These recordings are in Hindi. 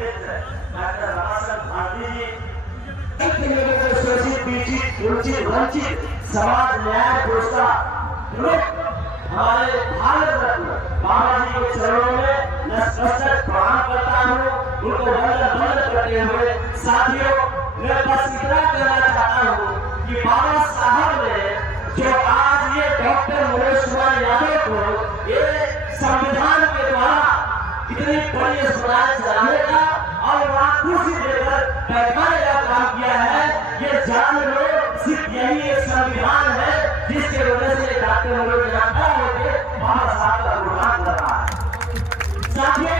मित्र डॉक्टर रमाकांत भारती जी शोषित पीड़ित वंचित वंचित समाज न्याय व्यवस्था हमारे भारत रत्न बाबा जी के चरणों में नतमस्तक प्रणाम करता हूँ। उनको वंदन करते हुए साथियों मैं बस इतना कहना चाहता हूँ कि बाबा साहब ने जो आज ये डॉक्टर मनोज कुमार यादव को ये संविधान के द्वारा इतनी बड़ी अस्पताल चलाने का और वहाँ कुर्सी देकर बैठाने का काम किया है, ये जान लो सिर्फ यही एक संविधान है जिसके वजह से डॉक्टर मनोज यादव होकर बाबा साहब का गुणगान कर रहा है। साथियों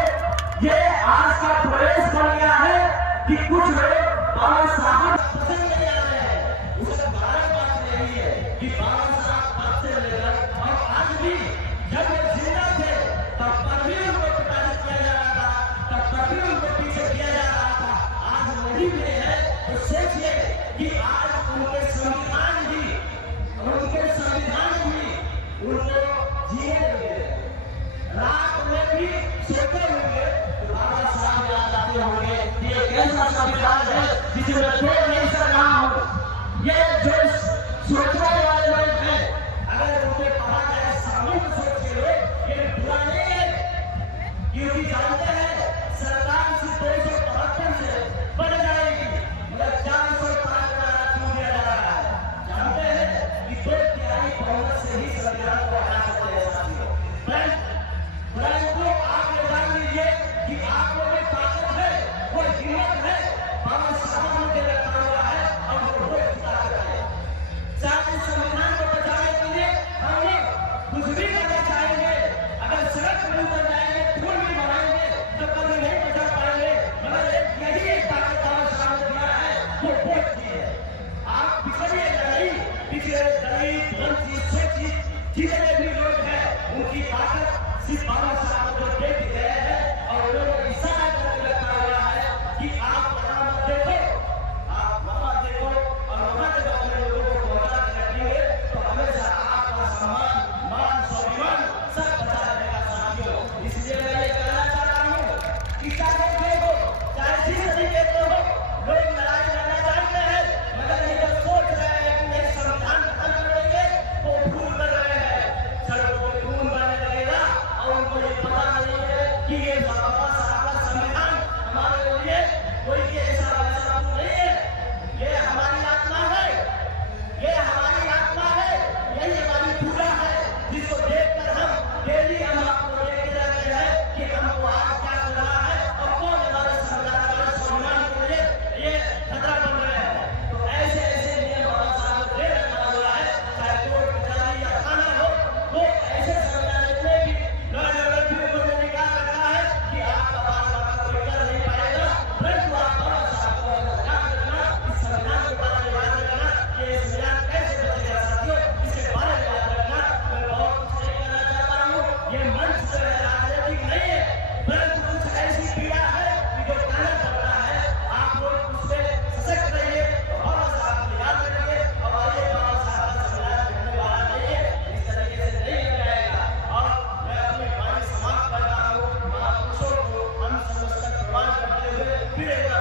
ये आज का प्रवेश बन गया है कि कुछ लोग बाबा साहब पसंद नहीं आ रहे हैं, उसका कारण बात यही है कि बाबा साहब पद से लेकर और आज भी जब वो जिंदा थे तब भी उनको प्रताड़ित किया जा रहा था, तब भी उनको पीछे किया जा रहा था। आज वही में है तो सोचिए कि आज उनके संविधान भी उनको जिए हुए रात में भी सोते होंगे तो बाबा साहब याद आते होंगे कि ये कैसा संविधान है जिसमें कोई नहीं सकता हो। ये जो सोचने वाले लोग हैं अगर उनके कहा जाए सामूहिक सोच के लोग ये बुरा नहीं है, क्योंकि जानते हैं सरकार सिर्फ 272 से बढ़ जाएगी मगर 405 का छूट दिया जा रहा है। जानते हैं कि 2/3 बहुमत से ही संविधान को हटा सकते हैं साथियों। परंतु आप ये जान लीजिए कि आप लोगों में ताकत है, वो हिम्मत है, बाबा साहब के रखा हुआ है और वो बहुत ताकत है। साथ ही संविधान को बचाने के लिए हम लोग कुछ भी करना चाहेंगे, अगर सड़क पर उतर जाएंगे, पुल भी बनाएंगे तो कभी नहीं बचा पाएंगे, मगर यही एक ताकत बाबा साहब ने दिया है, वो वोट की है। आप पिछड़े नहीं, पिछड़े दलित वंचित शोषित जितने भी लोग हैं उनकी ताकत सिर्फ बाबा साहब को देख गए हैं और उन्होंने इशारा करके रखा हुआ है कि आप वहां मत देखो, आप वहां देखो और वहां जब अपने लोगों को पहुंचा के रखेंगे तो हमेशा आपका सम्मान मान स्वाभिमान सब बचा रहेगा साथियों। इसलिए मैं ये कहना चाहता हूँ कि चाहे देखो चाहे जिस तरीके से हो लोग लड़ाई लड़ना चाहते हैं मगर ये जो सोच रहे हैं कि ये संविधान खत्म कर देंगे वो भूल कर रहे हैं। सड़कों पे खून बहने लगेगा और उनको ये पता नहीं है कि ये बाबा साहब का संविधान हमारे लिए कोई ऐसा वैसा नहीं है, ये हमारी आत्मा है, ये हमारी आत्मा है, यही हमारी पूजा है जिसको देखकर हम डेली हम आपको देखते रहते हैं कि हमको आज क्या कर रहा है और कौन हमारे संविधान हमारे सम्मान के लिए ये खतरा बन रहे हैं। तो ऐसे ऐसे नियम बाबा साहब ने रखा हुआ है, चाहे कोर्ट कचहरी या थाना हो, वो ऐसे संविधान जितने भी लड़ाई भी उन्होंने निकाल रखा है कि आपका बात कोई कर नहीं पाएगा। परंतु आप बाबा साहब को याद रखना, इस संविधान के बारे में याद रखना कि ये संविधान कैसे बचेगा साथियों, इसके बारे में याद रखना। मैं बहुत कुछ नहीं कहना चाहता हूँ, ये मंच जो है राजनीतिक नहीं है, परंतु कुछ ऐसी पीड़ा है कि जो कहना पड़ता है। आप लोग उससे सशक्त रहिए, बाबा साहब को याद रखिए और आइए बाबा साहब का संविधान करने वाला नहीं है, इस तरीके से नहीं हो जाएगा। और मैं अपनी वाणी समाप्त करता हूँ, महापुरुषों को हम समस्त प्रणाम करते हुए फिर एक बार